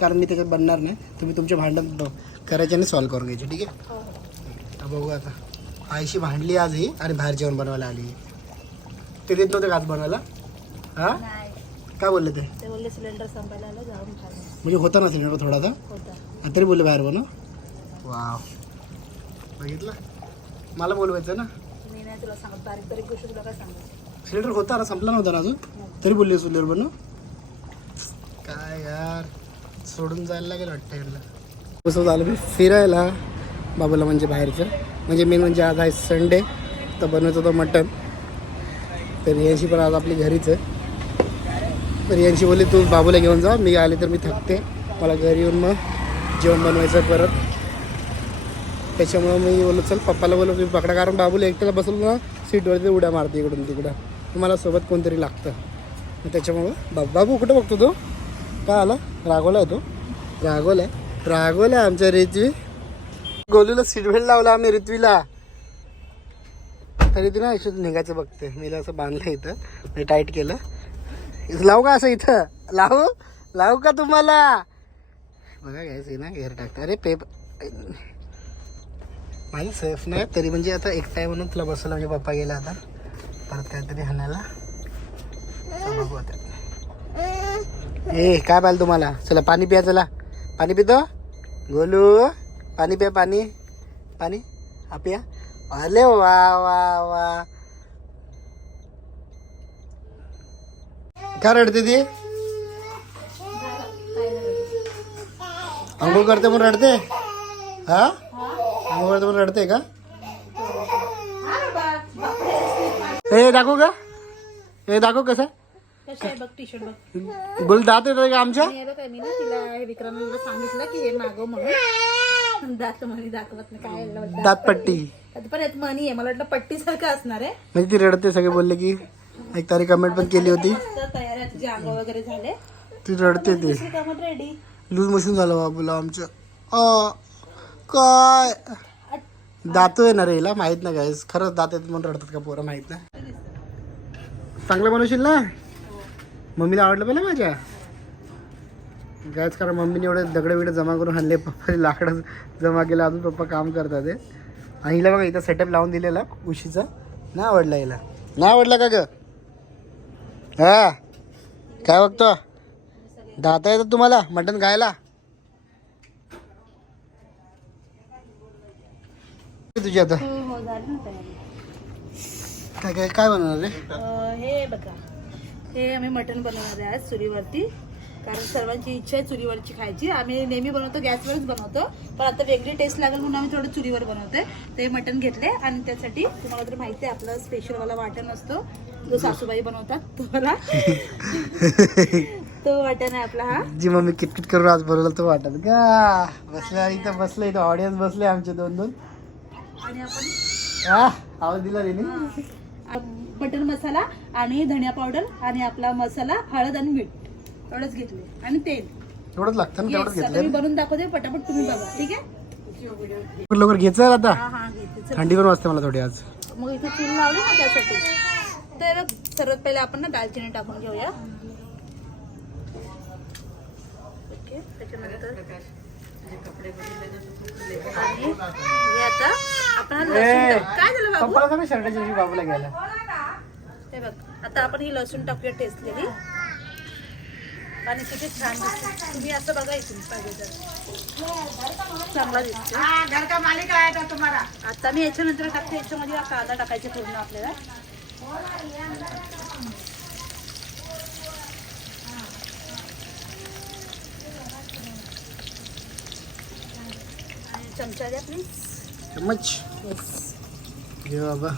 कारण मी त्याच्यात बनणार नाही. तुम्ही तुमचे भांडण करायचे आणि सॉल्व्ह करून घ्यायचे ठीक आहे? हो. आता बघू आता. आईशी भांडली आज ही आणि बाहेर जेवण बनवायला आली. ते देत नव्हते का आज बनवायला? हा? काय बोलले ते? बोलले सिलेंडर संपायला आलं जाऊन खाल्लं म्हणजे होता ना सिलेंडर थोडासा होता. आणि तरी बोलले बाहेर बनव. वाव. बघितलं? मला बोलवायचं ना? मी नाही तुला सांगत बारीक बारीक गोष्टी तुला काय सांगू सिलेंडर होता ना संपला नव्हता ना अजून? तरी बोलले सिलेंडर बनव. काय यार? सोडून जायला लागेल वाटतं यांना कसं झालं मी फिरायला बाबूला म्हणजे बाहेरचं. म्हणजे मेन म्हणजे आज आहे संडे तर बनवायचं होतं मटन तर यांची पण आज आपली घरीच आहे. तर यांची बोलली तू बाबूला घेऊन जा मी आले तर मी थकते. मला घरी येऊन मग जेवण बनवायचं परत. त्याच्यामुळं मी बोललो चल पप्पाला बोललो मी पकडा कारण बाबूला एकट्याला बसलो ना सीटवरती उड्या मारते इकडून तिकडं. मला सोबत कोणतरी लागतं. त्याच्यामुळं बाबू बाबू कुठं बघतो तो? काय आला? रागवला आहे तो? रागवलाय? रागवलाय आमच्या रित्वी. गोलूला सीट बेल्ट लावला आम्ही रित्वीला. तरी तिला ना निघायचं बघते. मी असं बांधलं इथं. मी टाईट केलं. इथं लावू का असं इथं? लावू? लावू का तुम्हाला? बघा घ्यायचं ना घेर टाकतं अरे पेप माझी सेफ नाही तरी म्हणजे आता एकटा आहे म्हणून तुला बसवलं म्हणजे पप्पा गेला आता. परत काहीतरी हाणायला. बघू आता. ए काय पाहिलं तुम्हाला? चला पाणी प्या चला. पाणी पितो? गोलू पाणी प्या पाणी. पाणी? हा प्या. अरे वा वा वा. काय रडते ती? अंघोळ करते म्हणून रडते? हा? अंघोळ करते म्हणून रडते का? हे दाखवू का हे दाखवू कसं? कशी आहे बघ टी शर्ट बघ. बोल दात येतं का आमच्या? आणि हे बघ मी ना तिला हे विक्रमला सांगितलं की हे मागव म्हणून. दात म्हणी दाखवत नाही काय दात- दातपट्टी आता पण यात मणी आहे. मला वाटलं पट्टी सारखं असणार आहे. म्हणजे ती रडते सगळे बोलले की एक तारीख कमेंट पण केली होती. मस्त तयार आहे तुझे अंग वगैरे झाले. ती रडते ते. दुसरी कामात रेडी लूज मशीन झालं बाबूला आमच्या अ, काय? दात आहे ना रे हिला माहीत नाही काय खरंच दात आहेत म्हणून रडतात का पोरं माहीत नाही. चांगलं बनवशील ना? मम्मीला आवडलं पहिलं माझ्या? कायच कारण मम्मीने एवढे दगड बिडे जमा करून आणले पप्पाने लाकडं जमा केलं अजून पप्पा काम करतात ते आणि हिला बघा इथं सेटअप लावून दिलेला उशीचा. नाही आवडला हिला. नाही आवडला का ग? हा. काय बघतो? दाता येतात तुम्हाला? मटण खायला? तुझी आता. हो हो काय काय काय बनवणार रे? हे बघा. हे आम्ही मटण बनवणार आहे आज चुलीवरती. कारण सर्वांची इच्छा आहे चुलीवरची खायची. आम्ही नेहमी बनवतो गॅसवरच बनवतो. पण आता वेगळी टेस्ट लागेल म्हणून आम्ही थोडं चुलीवर बनवतोय. ते मटण घेतले आणि त्यासाठी तुम्हाला तर माहिती आहे आपला स्पेशलवाला वाटण असतो. जो सासूबाई बनवतात तो वाला. तो वाटण आहे आपला हा. जी मम्मी किटकिट करून आज बनवलं तो वाटत का बसल्या इथं बसले इथं ऑडियन्स बसले आमचे दोन दोन आणि आपण हा आवाज दिला रेनी बटर मसाला आणि धनिया पावडर आणि आपला मसाला हळद आणि मीठ. एवढंच घेतले आणि तेल. एवढंच लागतं ना तेवढंच Yes, आता मी घेतलं बनवून दाखवते पटापट तुम्ही बघा ठीक आहे? लवकर आता. हा हा घेते चल. थंडी पण वाजते मला थोडी आज. मग इथे चूल लावली ना त्यासाठी. तर सर्वात पहिले आपण ना दालचिनी टाकून घेऊया. ओके त्याच्यानंतर आणि हे आता आपण हा लसूण टाक- काय झालं बाबू? पप्पाला सांग शर्टाच्या दिवशी बाबूला घ्यायला. हे बघ आता आपण ही लसूण टाकूया टेस्टलेली. आणि किती छान दिसते. तुम्ही असं बघा इथून पाहिजे तर. चांगला दिसतो. आता मी याच्यानंतर टाकते याच्यामध्ये कांदा टाकायचे पूर्ण आपल्याला. आणि चमचा द्या प्लीज चम्मच? बाबा.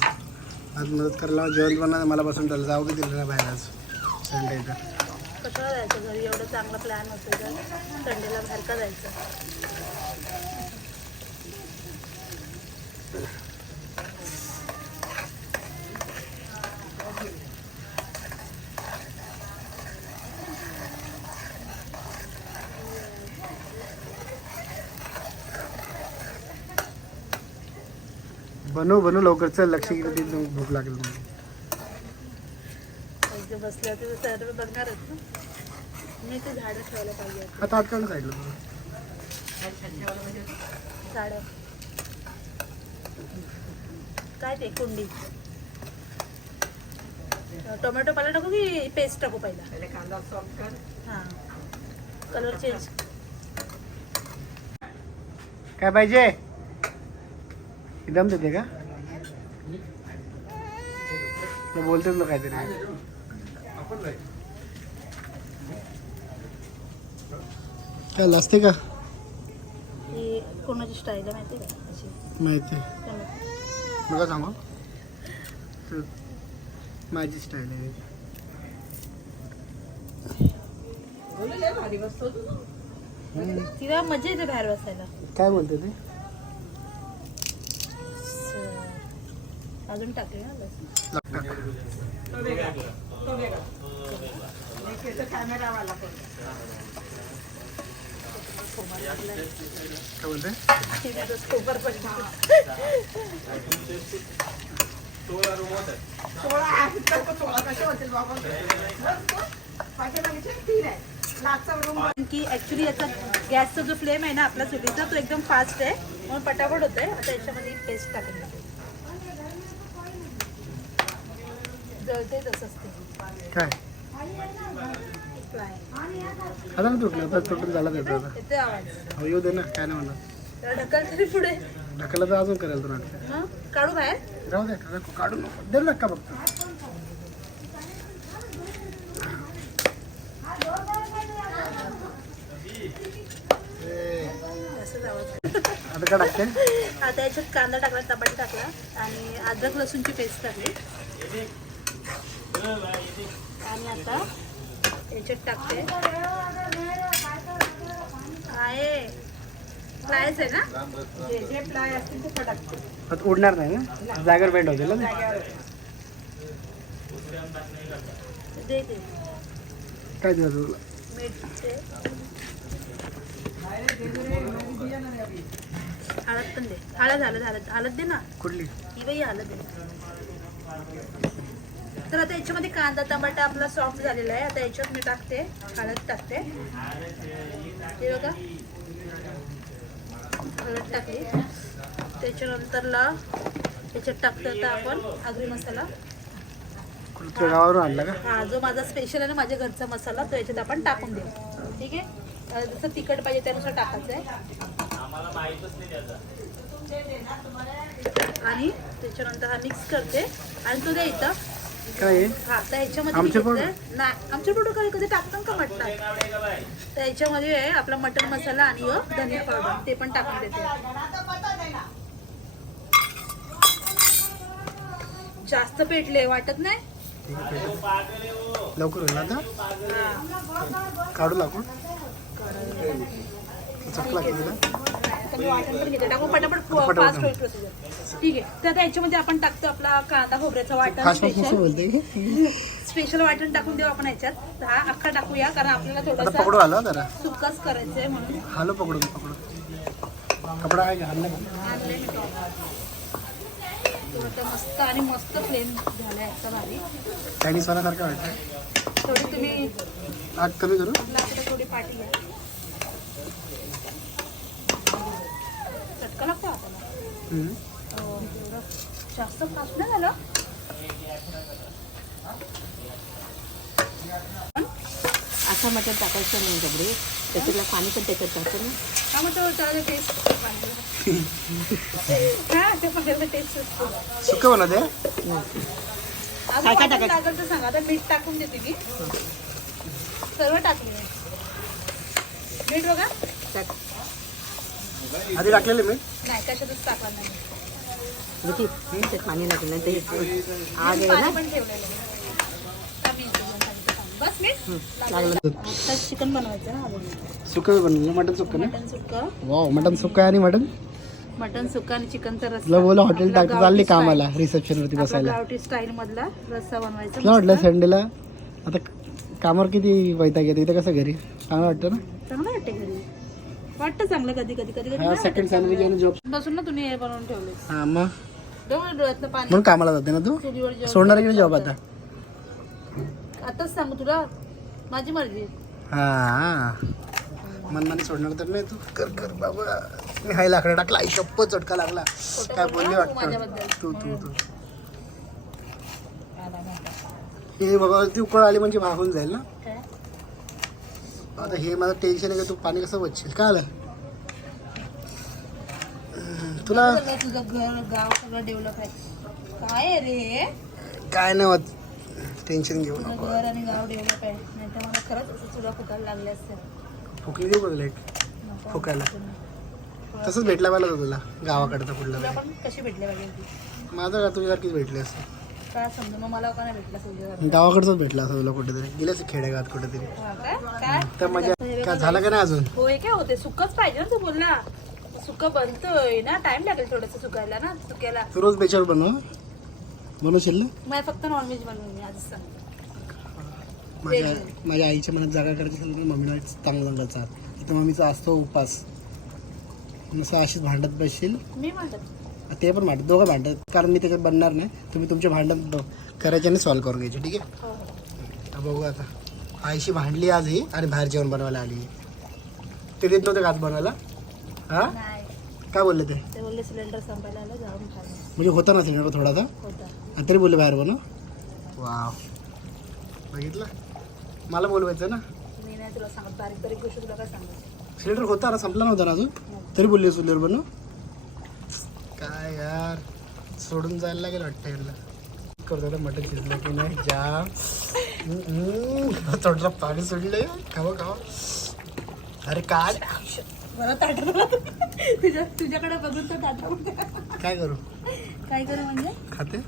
आज मदत करायला जेवण बनवा मला बसून ठेवलं. जाऊ की दिलं नाही बाहेर आज. संडेला कसं जायचं घरी? एवढं चांगला प्लॅन असेल तर संडेला बाहेर का जायचं? बनवू बनवू लवकर. चल लक्ष गेलं ते भूक लागली मला. इथे बसल्या तर सर्व बघणारच ना. मी ते झाडं ठेवायला पाहिजे आता आत काढून साईडला काय ते कुंडी. टोमॅटो पाला टाकू की पेस्ट टाकू पहिला? हां. कलर चेंज काय पाहिजे? एकदम देते का? बोलतेच ना काहीतरी. काय लाजते का? कोणाची स्टाईल आहे माहिती का? माहिती? बघा सांगू माझी स्टाईल आहे. तिला मजा येते बाहेर बसायला. काय बोलते ते? अजून टाकले ना लस. लागतं. काय की ऍक्च्युली याचा गॅसचा जो फ्लेम आहे ना आपला चुलीचा तो एकदम फास्ट आहे म्हणून पटापट होतोय आता याच्यामध्ये पेस्ट टाकून जळते तसंच ते. काय? आता ना तुटलं आता तुटून झाला त्याचा आता. येते आवाज. हो येऊ दे ना काय नाही म्हणत त्याला ढकल तरी पुढे. ढकललं तर अजून करेल तुला वाटतं हं? काढू बाहेर? राहू दे नको काढू नको. दे ना धक्का फक्त. असंच आवाज. आता काय टाकते? आता याच्यात कांदा टाकला टमाटे टाकला आणि अद्रक लसूणची पेस्ट टाकली. आणि आता याच्यात टाकते. आहे. फ्लायच आहे ना? जे जे फ्लाय असतील ते टाकते उडणार नाही ना? जागर बेंड होतील ना? दे काय दिलं तुला? हळद पण दे. हळद हळद हळद. हळद दे ना. कुठली? ही बाई हळद दे तर आता याच्यामध्ये कांदा टमाटा आपला सॉफ्ट झालेला आहे. आता याच्यात मी टाकते हळद टाकते. हे बघा. हळद टाकली. त्याच्यानंतरला याच्यात टाकतो आता आपण आगरी मसाला. हा जो माझा स्पेशल आहे ना माझ्या घरचा मसाला तो याच्यात आपण टाकून देऊ. ठीक आहे? जसं तिखट पाहिजे त्यानुसार टाकायचं आहे. आणि त्याच्यानंतर हा मिक्स करते. आणि तो द्यायचा काय आहे? हा तर ह्याच्यामध्ये आमचे मी घेतलंय- नाही आमच्या फोटो कधी कधी टाकतात का मटणात तर ह्याच्यामध्ये आहे आपला मटण मसाला आणि धनिया पावडर ते पण टाकून देते. जास्त पेटले वाटत नाही? लवकर होईल आता? हा. काढू लाकूड ठीक आहे. तर आता याच्यामध्ये आपण टाकतो आपला कांदा खोबऱ्याचं वाटण स्पेशल स्पेशल वाटण टाकून देऊ आपण याच्यात. हा अख्खा टाकूया कारण आपल्याला थोडासा पकडू आलो जरा. सुक्काच करायचं आहे म्हणून. हालो पकडून पकडू. कपडा आहे मस्त आणि मस्त फ्लेम झालाय याचा भारी. चायनीज वाल्यासारखं वाटतं थोडी तुम्ही कमी करू. थोडी पाठी घ्या. चटका लागतो. हो, जास्त फास्ट नाही झालं? असं मटण टाकायचं नाही गबरे त्याच्यातलं पाणी पण त्याच्यात टाकतो ना. हा मग त्याला टेस्ट हा ते टेस्ट सुकं बनवते काय काय टाकायचं? सांगा. आता मीठ टाकून देते मी. सर्व टाकले मीठ बघा. टाक आधी टाकलेले मी. नाही कशातच टाकला नाही. पाणी लागलं नाही ते आग आहे पाणी ना. पण ठेवलेलं. बस मीठ लागलं. आता चिकन बनवायचं ना अजून सुकं बनवलं. मटन सुकं ना? मटन सुक्का वाव मटन सुकं आणि मटन? मटन सुक्का आणि चिकनचा रस्सा. बोला हॉटेल आपला टाक गावठी चालली. कामाला रिसेप्शन वरती बसायला. गावठी स्टाईल मधला रस्सा बनवायचा मस्त. संडेला आता कामावर किती वैताग येते? इथं कसं घरी? चांगलं वाटतं ना? चांगलं वाटते घरी. वाटतं चांगलं कधी कधी कधी कधी. हा नाही सेकंड वाटत आणि जॉब चांगलं. बसून ना तुम्ही हे बनवून ठेवले. हा मग? पाणी म्हणून कामाला जाते ना तू? चुलीवर जेवण सोडणार की जॉब आता. आताच सांगू तुला. माझी मर्जी हा. मनमानी सोडणार तर नाही तू. कर कर बाबा. मी हाय लाकडं टाकला. आई शप्प चटका लागला. काय बोलली बोल वाटतं? माझ्याबद्दल. तू तू तू. हे बाबा ती उकळ आली म्हणजे भागून जाईल ना? आता हे माझं टेन्शन आहे का तू पाणी कसं बचशील काय आलं? तुला? तुझं घर गाव सगळं डेव्हलप आहे. काय रे? काय नाही होत. टेन्शन घेऊ तुझं नको. घर आणि गाव डेव्हलप आहे. नाही तर मला खरंच असं तुला फुटायला लागले असते. फुकली देऊ बघ लाइट नको. फुकायला. तसंच भेटला पाहिजे होतं तुला. गावाकडचं कुठलं तुला तरी. पण कशी भेटले पाहिजे माझं का तुझ्यासारखीच भेटली असं काय समजा? मग मला का नाही भेटला तुझ्या गावाकडचंच भेटलं असं तुला कुठेतरी. गेलं खेडेगावात कुठेतरी. काय काय? तर मजा काय झालं का नाही अजून? होय काय होते सुकच पाहिजे ना तू बोलला सुक बनतोय ना? टाइम लागेल थोडस सुकायला ना सुक्याला तू रोज बेचार बनव बनवशील ना? मला फक्त नॉनव्हेज बनवून मी सांग. माझ्या माझ्या आईच्या मनात जागा करायची असेल तर मम्मीला चांगलं चांगलं चाल तर मम्मीचा असतो उपास. नुसतं अशीच भांडत बसशील. मी म्हणतात ते पण भांडत दोघं भांडत कारण मी त्याच्यात बनणार नाही. तुम्ही तुमचे भांडण करायचे आणि सॉल्व्ह करून घ्यायचे ठीक आहे? हो. हो बघू आता. आईशी भांडली आज ही आणि बाहेर जेवण बनवायला आली. ते देत नव्हते का आज बनवायला? हा? काय बोलले ते? ते बोलले सिलेंडर संपायला आलं जाऊन खाल्लं म्हणजे होता ना सिलेंडर थोडासा आणि तरी बोलले बाहेर बनव. वाव. बघितलं? मला बोलवायचं ना? मी नाही तुला सांगत बारीक बारीक गोष्टी तुला काय सांगत? सिलेंडर होता ना संपला नव्हता ना अजून? तरी बोलले चुलीवर बनव. यार सोडून जायला लागेल वाटतं यांना. करतो मटण शिजलं की नाही जाम. तोंडाला पाणी सोडले खावा खावा. अरे काय मला तुझ्या तुझ्याकडे बघून तर ताट काय करू? काय करू म्हणजे? खाते?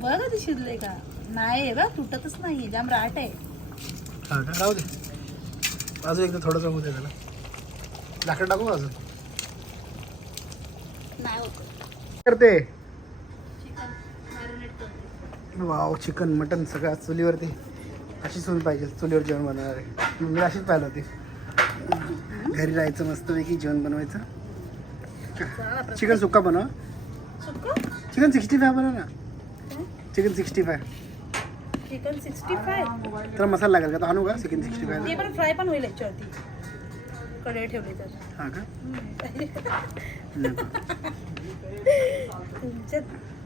बघ ते शिजले का? नाही बघ तुटतच नाही जाम राट आहे. हा का? राहू दे. अजून एकदा थोडंसं होऊ दे त्याला. लाकडं टाकू अजून? नाही होत. करते? वाव चिकन मटन सगळं चुलीवरती. अशी सून पाहिजे चुलीवर जेवण बनवणार. आहे मी अशीच पाहिलं होती. घरी राहायचं मस्तपैकी जेवण बनवायचं. चिकन सुक्का बनव. चिकन सिक्स्टी फाय बनव ना. Chicken sixty five chicken sixty five तर मसाला लागेल का? तो आणू का? चिकन सिक्स्टी ते फाय पण फ्राय पण होईल याच्यावरती. कडे ठेवली तर. हां का? तुमच्या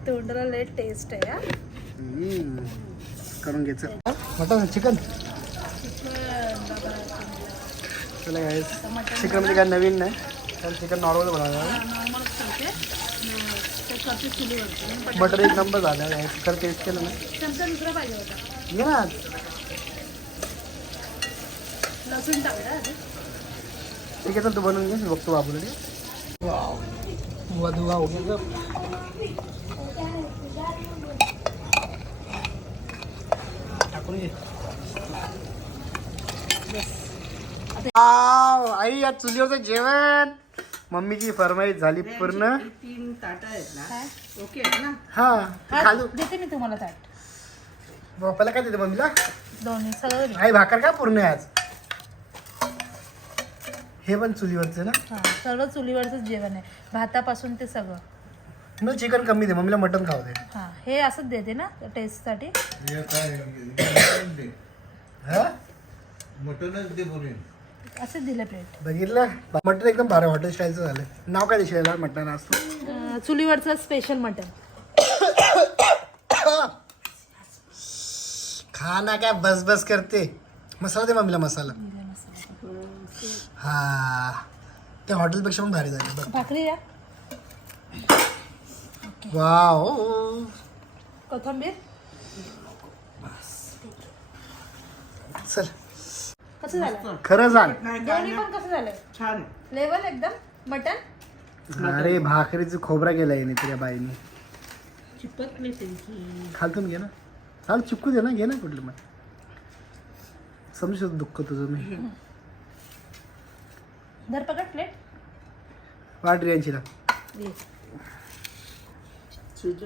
तोंडाला लय टेस्ट आहे हा. हम्म. करून घ्यायचं. Mutton chicken. चला काय चिकनमध्ये काय नवीन नाही. कारण चिकन नॉर्मल बटर एक नंबर झाला आहे खरं टेस्ट केलं ना. लसूण टाकला. ठीक आहे चल तू बनवून घे. मी बघतो बाबूला. वाव टाकून घे वाव, आई या चुलीवरचं जेवण. मम्मीची फरमाईश झाली पूर्ण. तीन ताट आहेत ना ओके ना? हा हा, खालू. देते मी तुम्हाला ताट. बापाला काय देते मम्मीला? दोन्ही सगळं. आई भाकर का पूर्ण आहे आज? हे पण चुलीवरचं ना? हा सगळं चुलीवरच जेवण आहे. भातापासून ते सगळं. न चिकन कमी दे मम्मीला मटन खाऊ दे. हा हे असंच देते ना टेस्टसाठी? हा मटनच दे. बोलून. असंच दिलं प्लेट. बघितलं? मटन एकदम भारी हॉटेल स्टाईलचं झालं. नाव काय देशील मटन असतो चुलीवरचं स्पेशल मटन खाना काय बस बस करते. मसाला दे मम्मीला मसाला. हा. ते हॉटेलपेक्षा पण भारी झाले बघ. भाकरी या वाव. कोथंबीर. चल. कसं झालं? खरं सांग दोन्ही पण कसं झालं? छान लेवल एकदम? मटन अरे भाकरीचं खोबरा गेला येणे तुझ्या बाईने. चिपकली त्यांची. खालतून घे ना. चाल चिपकू दे ना घे ना कुठलं मग समजू शकतो दुःख तुझं मी. धर पकड प्लेट वाट रियांशीला ये. सुज